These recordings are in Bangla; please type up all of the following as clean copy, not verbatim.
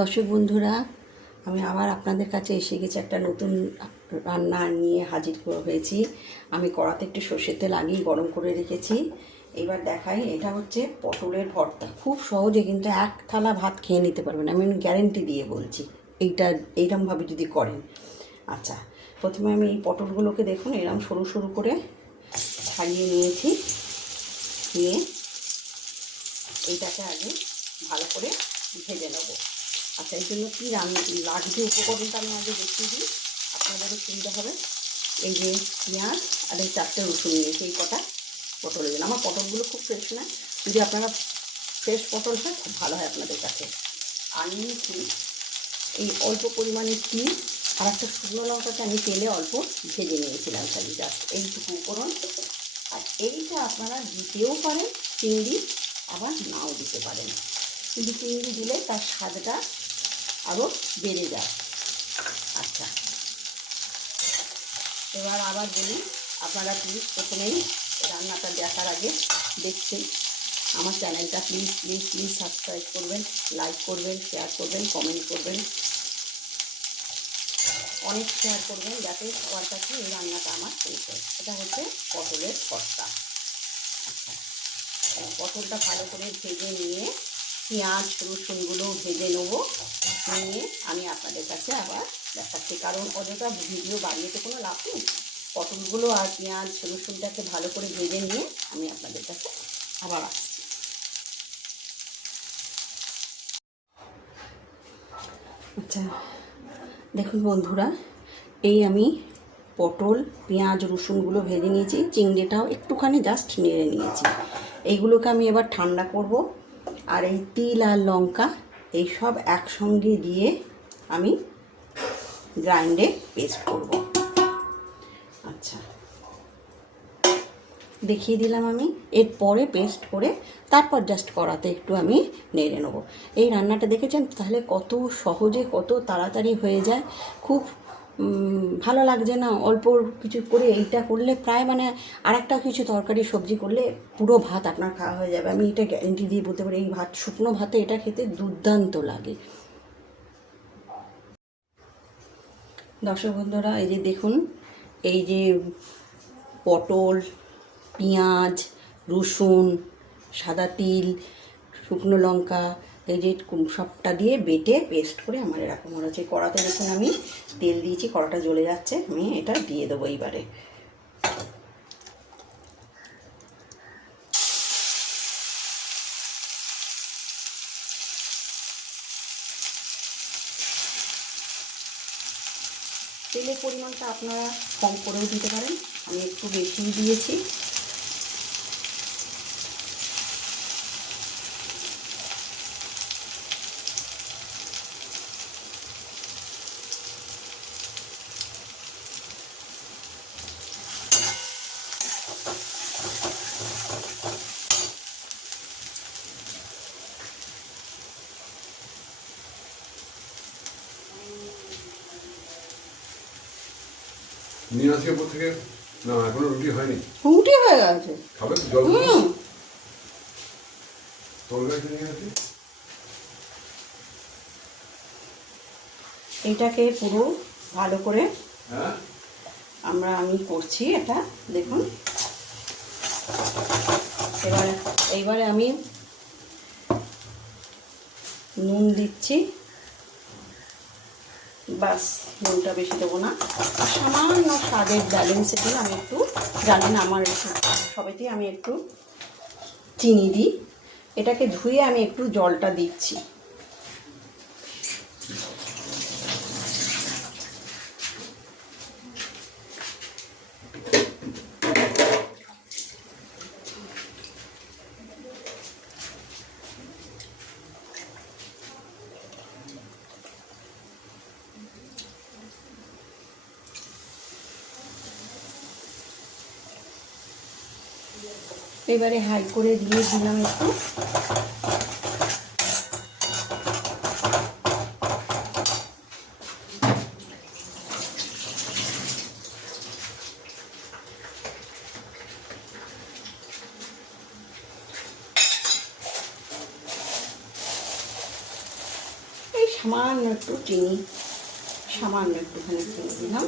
দর্শক বন্ধুরা, আমি আবার আপনাদের কাছে এসে গেছি একটা নতুন রান্না নিয়ে হাজির হয়েছি। আমি কড়াতে একটু সর্ষের তেল আগেই গরম করে রেখেছি। এবার দেখাই, এটা হচ্ছে পটলের ভর্তা। খুব সহজে কিন্তু এক থালা ভাত খেয়ে নিতে পারবেন, আমি গ্যারেন্টি দিয়ে বলছি। এইরকমভাবে যদি করেন। আচ্ছা, প্রথমে আমি এই পটলগুলোকে দেখুন এরকম সরু সরু করে ছাড়িয়ে নিয়েছি। নিয়ে এইটাকে আগে ভালো করে ভেজে নেবো। আচ্ছা, এই জন্য কী লাগবে উপকরণটা আমি আগে দেখিয়ে দিই, আপনাদেরও সুবিধা হবে। এই যে পেঁয়াজ আর এই 4টে রসুন নিয়েছি, এই কটা পটলের জন্য। আমার পটলগুলো খুব ফ্রেশ না, যদি আপনারা ফ্রেশ পটল হয় খুব ভালো হয় আপনাদের কাছে। আর নিয়েছি এই অল্প পরিমাণে তিল, আর একটা শুকনো লঙ্কাকে আমি তেলে অল্প ভেজে নিয়েছিলাম, খালি জাস্ট এইটুকু উপকরণ। আর এইটা আপনারা দিতেও পারেন চিংড়ি, আবার নাও দিতে পারেন, কিন্তু চিংড়ি দিলে তার স্বাদটা আরও বেড়ে যায়। আচ্ছা, এবার আবার বলি, আপনারা প্লিজ প্রথমেই রান্নাটা দেখার আগে দেখছেন আমার চ্যানেলটা, প্লিজ প্লিজ প্লিজ সাবস্ক্রাইব করবেন, লাইক করবেন, শেয়ার করবেন, কমেন্ট করবেন, অনেক শেয়ার করবেন, যাতে সবার কাছে এই রান্নাটা আমার পৌঁছায়। এটা হচ্ছে পটলের ভর্তা। আচ্ছা, পটলটা ভালো করে ভেজে নিয়ে পেঁয়াজ রসুনগুলো ভেজে নেবো। নিয়ে আমি আপনাদের কাছে আবার দেখাচ্ছি, কারণ অযথা ভিডিও বাড়িয়ে তো কোনো লাভ নেই। পটলগুলো আর পেঁয়াজ রসুনটাকে ভালো করে ভেজে নিয়ে আমি আপনাদের কাছে আবার আসছি। আচ্ছা, দেখুন বন্ধুরা, এই আমি পটল পেঁয়াজ রসুনগুলো ভেজে নিয়েছি, চিংড়িটাও একটুখানি জাস্ট নেড়ে নিয়েছি। এইগুলোকে আমি এবার ঠান্ডা করব। আর এই তিল আর লঙ্কা এই সব একসঙ্গে দিয়ে আমি গ্রাইন্ডে পেস্ট করব। আচ্ছা, দেখিয়ে দিলাম আমি। এরপরে পেস্ট করে তারপর জাস্ট কড়াতে একটু আমি নেড়ে নেবো। এই রান্নাটা দেখেছেন তাহলে কত সহজে কত তাড়াতাড়ি হয়ে যায়। খুব ভালো লাগছে না অল্প কিছু করে এইটা করলে, প্রায় মানে আর একটা কিছু তরকারি সবজি করলে পুরো ভাত আপনার খাওয়া হয়ে যাবে। আমি এটা গ্যারেন্টি দিয়ে বলতে পারি। এই ভাত, শুকনো ভাতে এটা খেতে দুর্দান্ত লাগে। দর্শক বন্ধুরা, এই যে দেখুন, এই যে পটল পেঁয়াজ রসুন সাদা তিল শুকনো লঙ্কা এই যে সবটা দিয়ে বেটে পেস্ট করে আমার এরকম হচ্ছে। কড়াতে দেখুন আমি তেল দিয়েছি, কড়াটা জ্বলে যাচ্ছে, আমি এটা দিয়ে দেবো এইবারে। তেলের পরিমাণটা আপনারা কম করেও দিতে পারেন, আমি একটু বেশি দিয়েছি। নিয়ে আসি ওপর থেকে। না, এখনো রুটি হয়নি। রুটি হয়ে গেছে। খাবে তো জল? তরকারি নিয়ে আসি। এটাকে পুরো ভালো করে হ্যাঁ, আমি করছি এটা দেখুন। এইবারে আমি নুন দিচ্ছি, বাস, নুনটা বেশি দেবো না। আর সামান্য স্বাদের ব্যালেন্সে দিয়ে আমি একটু, জানেন আমার একটু সবেতেই আমি একটু চিনি দিই। এটাকে ধুয়ে আমি একটু জলটা দিচ্ছি। এবারে হাই করে দিয়ে দিলাম একটু। সামান্য একটু চিনি, সামান্য একটুখানি চিনি দিলাম।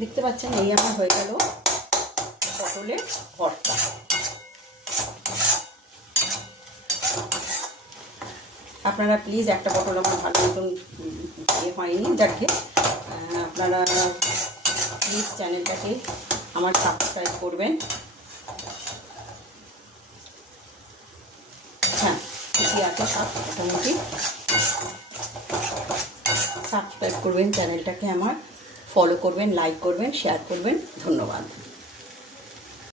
দেখতে পাচ্ছেন এই আমার হয়ে গেল পটলের ভর্তা। আপনারা প্লিজ, একটা পটল আমার ভালো মতন হয়নি, যাকে আপনারা প্লিজ চ্যানেলটাকে আমার সাবস্ক্রাইব করবেন। হ্যাঁ, ঠিকই আছে সব মোটামুটি। সাবস্ক্রাইব করবেন চ্যানেলটাকে আমার, ফলো করবেন, লাইক করবেন, শেয়ার করবেন। ধন্যবাদ।